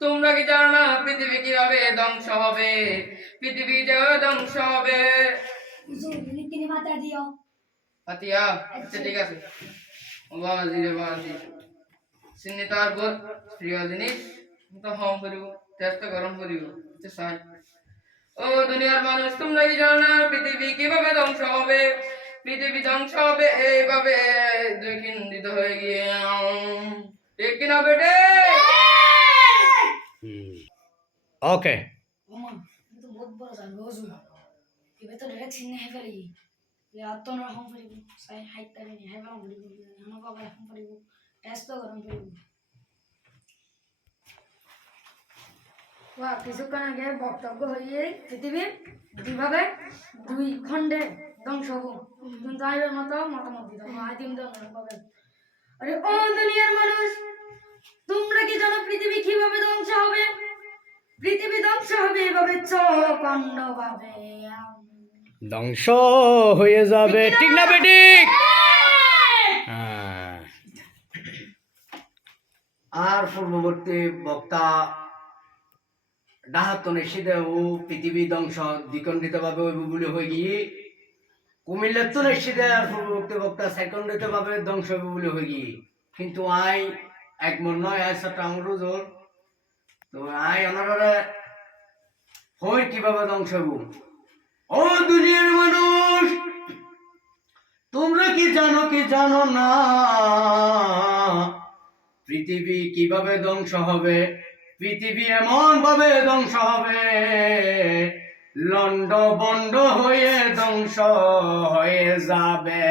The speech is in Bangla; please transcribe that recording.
তোমরা কি জানো না পৃথিবী কিভাবে ধ্বংস হবে? পৃথিবী যেভাবে ধ্বংস হবে। পাতিয়া আচ্ছা ঠিক আছে। বাবাজি রে বাবাজি, সিন্নি তার বহুত প্রিয় জিনিস, তো হম করিব, চেষ্টা গরম করিব। আচ্ছা সাই, ও দুনিয়ার মানুষ, তোমরা কি জানো না পৃথিবী কিভাবে ধ্বংস হবে? পৃথিবী ধ্বংস হবে এইভাবে, দুই খণ্ডিত হয়ে গিয়ে। ঠিক কিনা বেটে? ওকে। Mama, itu buat balasan gozu. Ibu itu direct sini heavy lagi. Ya atau orang home peribu. Saya high tadi nih heavy orang peribu. Anak apa home peribu. Test tuh orang peribu. কিছুক্ষণ আগে বক্তব্য হয়ে পৃথিবীর দুইভাবে দুই খণ্ডে ধ্বংস হবো, কিন্তু আইবের মতো মতামত দিতে আদিম পাবে। আরে ও দুনিয়ার মানুষ, তোমরা কি জানো পৃথিবী কিভাবে ধ্বংস হবে? পৃথিবী ধ্বংস হবে এভাবে চকণ্ড ভাবে, ধ্বংস হয়ে যাবে, ঠিক না বেঠিক? আর পূর্ববর্তী বক্তা ডাহাতনে সিদে ও পৃথিবী ধ্বংস দ্বিখণ্ডিত ভাবে হইব বলে হয়ে গিয়ে কুমিল্লার তো নিশ্চিত আর পূর্ববর্তী বক্তা সেকেন্ডিত ভাবে ধ্বংস হইব বলে হয়ে গিয়ে, কিন্তু আই একমত নয়। আই সাথে আমারও জোর তো আই ওনারা হই কিভাবে ধ্বংস হইব। ও দুনিয়ার মানুষ, তোমরা কি জানো না পৃথিবী কিভাবে ধ্বংস হবে? পৃথিবী এমন ভাবে ধ্বংস হবে, লন্ড বন্ড হয়ে ধ্বংস হয়ে যাবে।